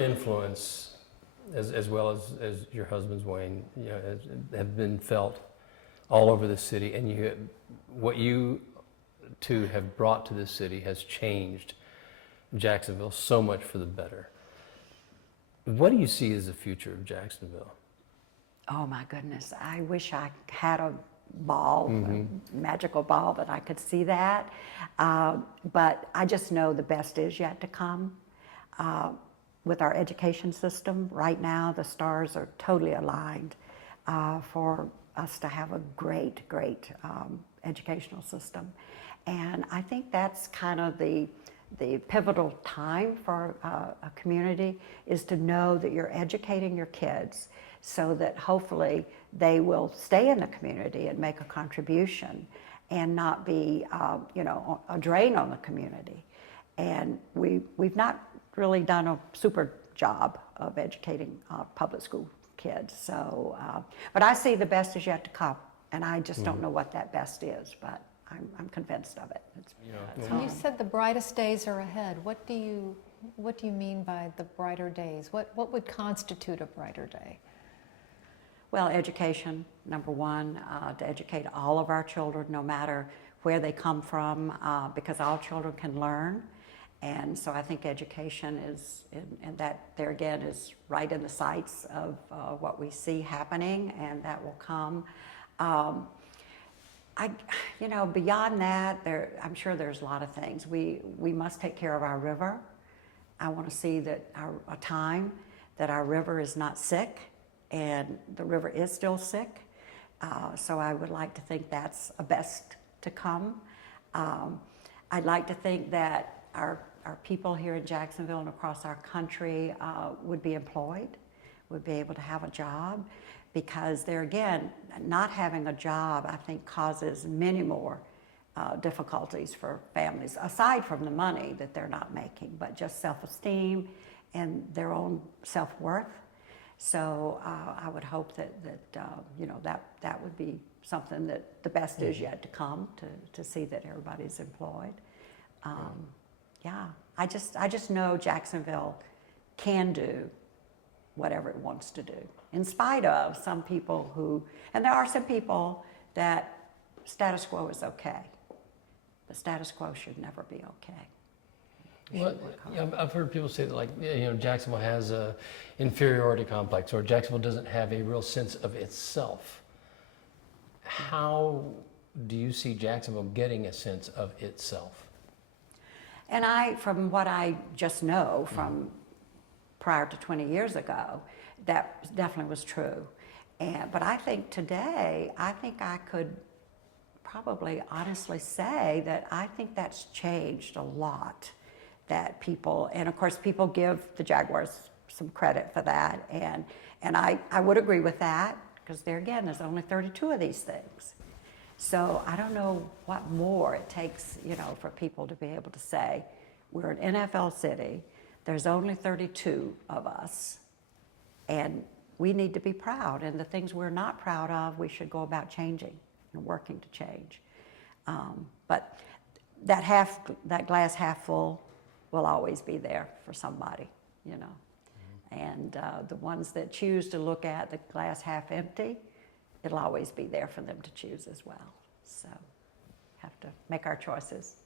influence, as well as your husband's, Wayne, have been felt all over the city, and what you two have brought to this city has changed Jacksonville so much for the better. What do you see as the future of Jacksonville? Oh my goodness, I wish I had a ball, a magical ball that I could see that. But I just know the best is yet to come. With our education system, right now the stars are totally aligned for us to have a great educational system. And I think that's kind of the pivotal time for a community, is to know that you're educating your kids so that hopefully they will stay in the community and make a contribution and not be a drain on the community. And we've not really done a super job of educating public school kids. So, but I see the best is yet to come, and I just don't know what that best is, but I'm convinced of it. You said the brightest days are ahead. What do you mean by the brighter days? What would constitute a brighter day? Well, education, number one, to educate all of our children, no matter where they come from, because all children can learn. And so I think education is, and that there again is right in the sights of what we see happening, and that will come. Beyond that, I'm sure there's a lot of things. We must take care of our river. I want to see that a time that our river is not sick, and the river is still sick. So I would like to think that's a best to come. I'd like to think that our people here in Jacksonville and across our country would be employed, would be able to have a job, because there again, not having a job, I think, causes many more difficulties for families, aside from the money that they're not making, but just self-esteem and their own self-worth. So I would hope that would be something that the best is yet to come, to see that everybody's employed. I just know Jacksonville can do whatever it wants to do, in spite of some people and there are some people that status quo is okay. The status quo should never be okay. Well, I've heard people say that, Jacksonville has a inferiority complex, or Jacksonville doesn't have a real sense of itself. How do you see Jacksonville getting a sense of itself? And from what I just know from prior to 20 years ago, that definitely was true. But I think today, I could probably honestly say that I think that's changed a lot. That people, and of course people give the Jaguars some credit for that, and I would agree with that, because there's only 32 of these things. So I don't know what more it takes, for people to be able to say, we're an NFL city, there's only 32 of us, and we need to be proud, and the things we're not proud of, we should go about changing and working to change. But that glass half full will always be there for somebody, and the ones that choose to look at the glass half empty, it'll always be there for them to choose as well. So have to make our choices.